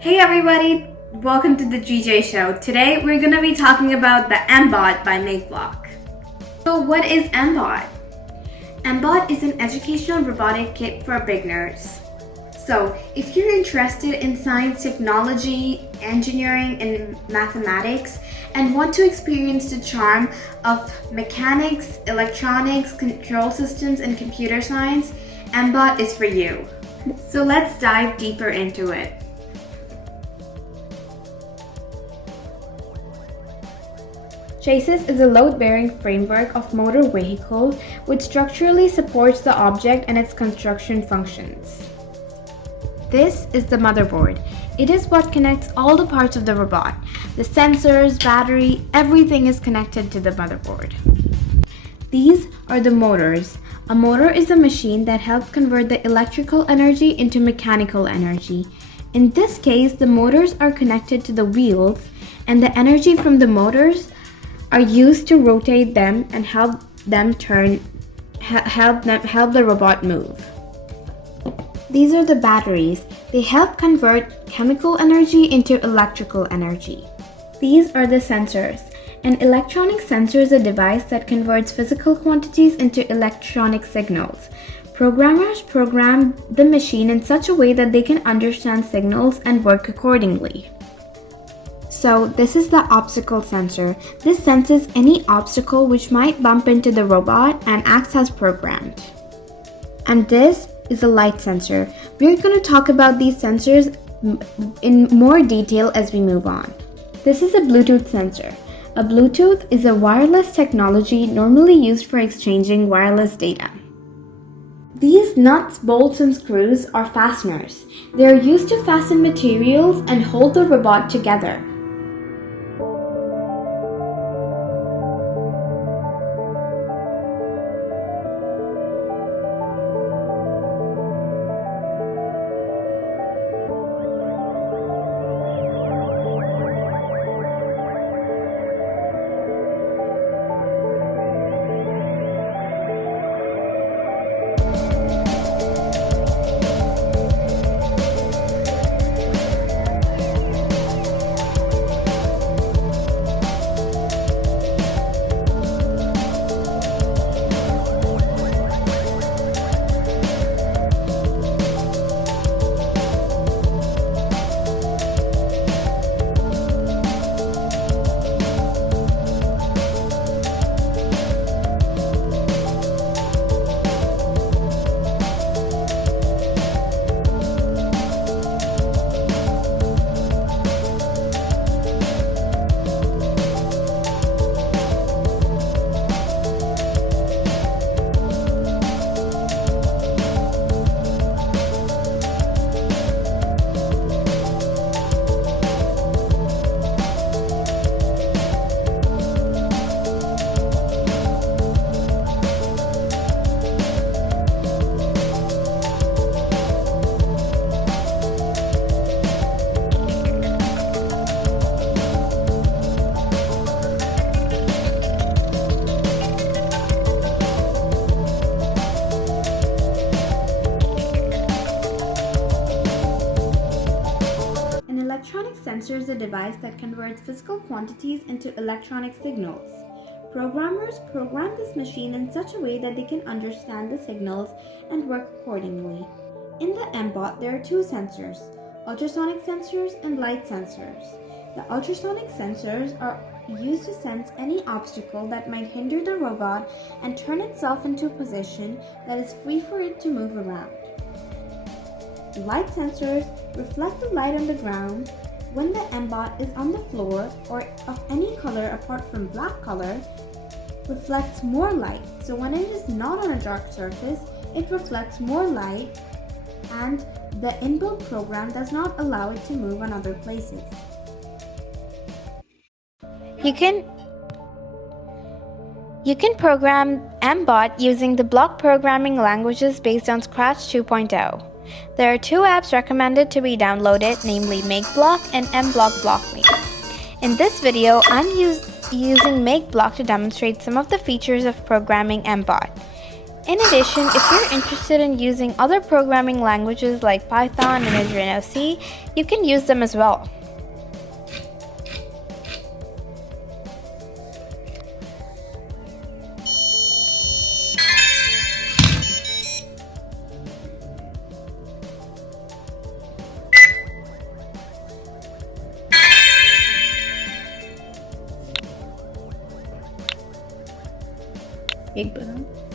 Hey everybody, welcome to the GJ Show. Today we're going to be talking about the MBOT by MakeBlock. So what is MBOT? MBOT is an educational robotic kit for beginners. So if you're interested in science, technology, engineering, and mathematics, and want to experience the charm of mechanics, electronics, control systems, and computer science, MBOT is for you. So let's dive deeper into it. Chassis is a load-bearing framework of motor vehicles which structurally supports the object and its construction functions. This is the motherboard. It is what connects all the parts of the robot. The sensors, battery, everything is connected to the motherboard. These are the motors. A motor is a machine that helps convert the electrical energy into mechanical energy. In this case, the motors are connected to the wheels, and the energy from the motors are used to rotate them and help the robot move. These are the batteries. They help convert chemical energy into electrical energy. These are the sensors. An electronic sensor is a device that converts physical quantities into electronic signals. Programmers program the machine in such a way that they can understand signals and work accordingly. So this is the obstacle sensor. This senses any obstacle which might bump into the robot and acts as programmed. And this is a light sensor. We're going to talk about these sensors in more detail as we move on. This is a Bluetooth sensor. A Bluetooth is a wireless technology normally used for exchanging wireless data. These nuts, bolts, and screws are fasteners. They are used to fasten materials and hold the robot together. Electronic sensor is a device that converts physical quantities into electronic signals. Programmers program this machine in such a way that they can understand the signals and work accordingly. In the MBOT, there are two sensors, ultrasonic sensors and light sensors. The ultrasonic sensors are used to sense any obstacle that might hinder the robot and turn itself into a position that is free for it to move around. Light sensors reflect the light on the ground. When the MBOT is on the floor or of any color apart from black color, reflects more light. So when it is not on a dark surface, it reflects more light, and the inbuilt program does not allow it to move on other places. You can program MBOT using the block programming languages based on Scratch 2.0. There are two apps recommended to be downloaded, namely MakeBlock and MBlock BlockMe. In this video, I'm using MakeBlock to demonstrate some of the features of programming MBOT. In addition, if you're interested in using other programming languages like Python and Arduino C, you can use them as well. एक बार